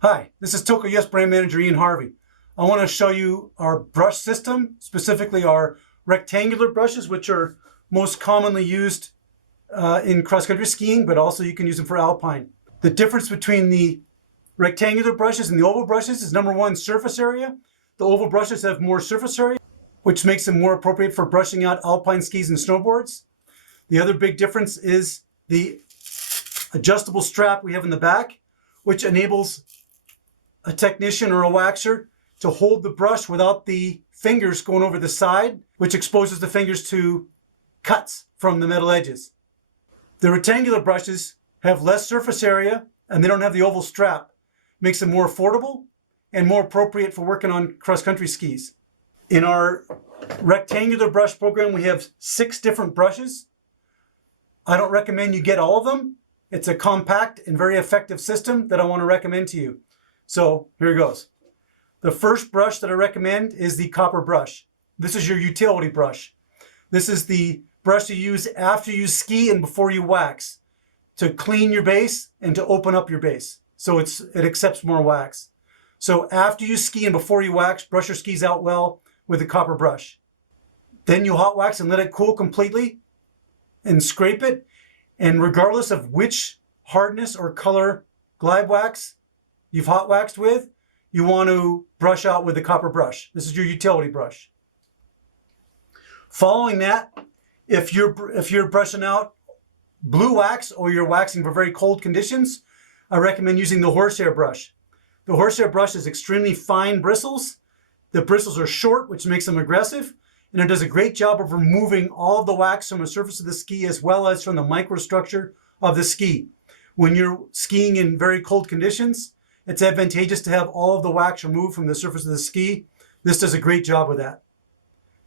Hi, this is Toko Brand Manager Ian Harvey. I want to show you our brush system, specifically our rectangular brushes, which are most commonly used in cross-country skiing, but also you can use them for alpine. The difference between the rectangular brushes and the oval brushes is number one, surface area. The oval brushes have more surface area, which makes them more appropriate for brushing out alpine skis and snowboards. The other big difference is the adjustable strap we have in the back, which enables a technician or a waxer to hold the brush without the fingers going over the side, which exposes the fingers to cuts from the metal edges. The rectangular brushes have less surface area and they don't have the oval strap. Makes them more affordable and more appropriate for working on cross-country skis. In our rectangular brush program, we have 6 different brushes. I don't recommend you get all of them. It's a compact and very effective system that I want to recommend to you. So here it goes. The first brush that I recommend is the copper brush. This is your utility brush. This is the brush you use after you ski and before you wax to clean your base and to open up your base. So it accepts more wax. So after you ski and before you wax, brush your skis out well with the copper brush. Then you hot wax and let it cool completely and scrape it. And regardless of which hardness or color glide wax you've hot waxed with, you want to brush out with the copper brush. This is your utility brush. Following that, if you're brushing out blue wax or you're waxing for very cold conditions, I recommend using the horsehair brush. The horsehair brush is extremely fine bristles. The bristles are short, which makes them aggressive, and it does a great job of removing all of the wax from the surface of the ski as well as from the microstructure of the ski. When you're skiing in very cold conditions, it's advantageous to have all of the wax removed from the surface of the ski. This does a great job with that.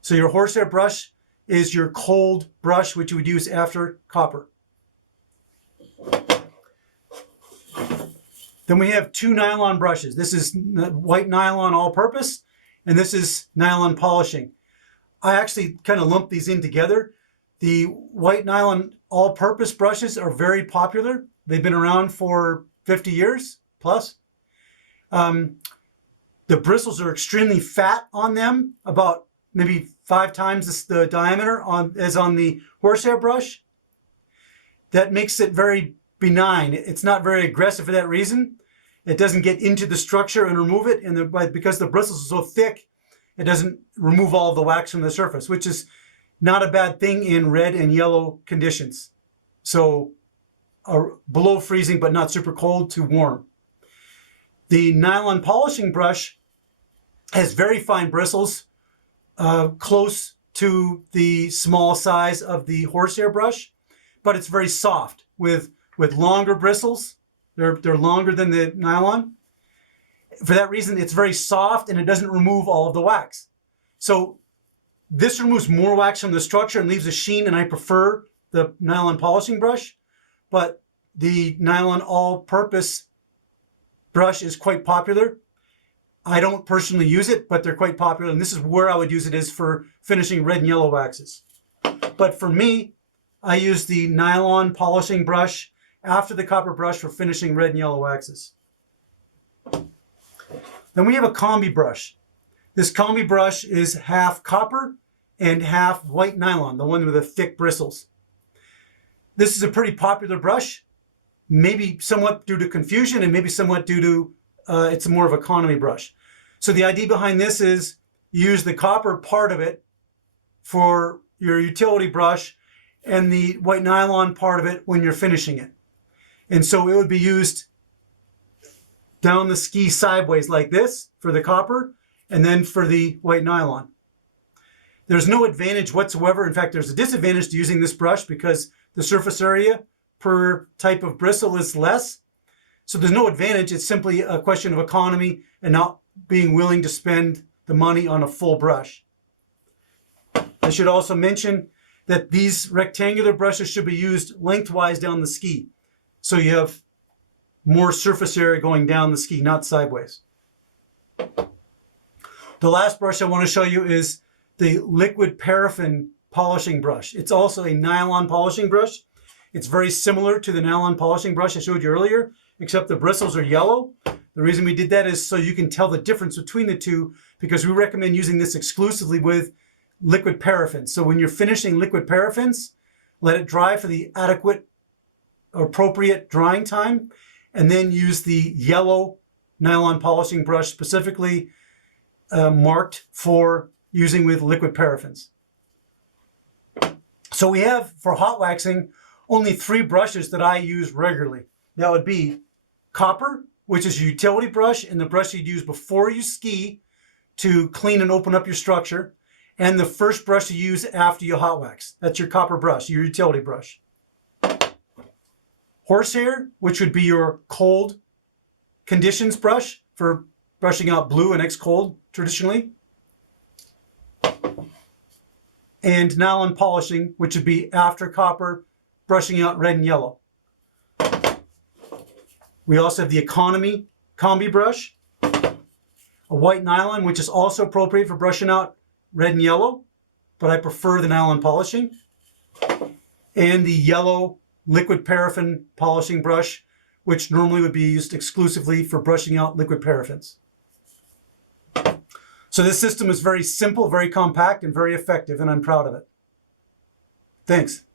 So your horsehair brush is your cold brush, which you would use after copper. Then we have 2 nylon brushes. This is white nylon all-purpose, and this is nylon polishing. I actually kind of lump these in together. The white nylon all-purpose brushes are very popular. They've been around for 50 years plus. The bristles are extremely fat on them, about maybe 5 times the diameter as on the horsehair brush. That makes it very benign. It's not very aggressive for that reason. It doesn't get into the structure and remove it, and because the bristles are so thick, it doesn't remove all of the wax from the surface, which is not a bad thing in red and yellow conditions. So below freezing, but not super cold to warm. The nylon polishing brush has very fine bristles, close to the small size of the horsehair brush, but it's very soft with longer bristles. They're longer than the nylon. For that reason, it's very soft and it doesn't remove all of the wax. So this removes more wax from the structure and leaves a sheen, and I prefer the nylon polishing brush, but the nylon all-purpose brush is quite popular. I don't personally use it, but they're quite popular, and this is where I would use it, is for finishing red and yellow waxes. But for me, I use the nylon polishing brush after the copper brush for finishing red and yellow waxes. Then we have a combi brush. This combi brush is half copper and half white nylon, the one with the thick bristles. This is a pretty popular brush, maybe somewhat due to confusion and maybe somewhat due to it's more of an economy brush. So the idea behind this is you use the copper part of it for your utility brush and the white nylon part of it when you're finishing it. And so it would be used down the ski sideways like this for the copper, and then for the white nylon. There's no advantage whatsoever. In fact, there's a disadvantage to using this brush because the surface area per type of bristle is less. So there's no advantage. It's simply a question of economy and not being willing to spend the money on a full brush. I should also mention that these rectangular brushes should be used lengthwise down the ski. So you have more surface area going down the ski, not sideways. The last brush I want to show you is the liquid paraffin polishing brush. It's also a nylon polishing brush. It's very similar to the nylon polishing brush I showed you earlier, except the bristles are yellow. The reason we did that is so you can tell the difference between the two, because we recommend using this exclusively with liquid paraffin. So when you're finishing liquid paraffins, let it dry for the adequate or appropriate drying time, and then use the yellow nylon polishing brush specifically marked for using with liquid paraffins. So we have, for hot waxing, only 3 brushes that I use regularly. That would be copper, which is a utility brush and the brush you'd use before you ski to clean and open up your structure, and the first brush you use after you hot wax. That's your copper brush, your utility brush. Horsehair, which would be your cold conditions brush for brushing out blue and X-cold traditionally. And nylon polishing, which would be after copper, brushing out red and yellow. We also have the economy combi brush, a white nylon, which is also appropriate for brushing out red and yellow, but I prefer the nylon polishing, and the yellow liquid paraffin polishing brush, which normally would be used exclusively for brushing out liquid paraffins. So this system is very simple, very compact, and very effective, and I'm proud of it. Thanks.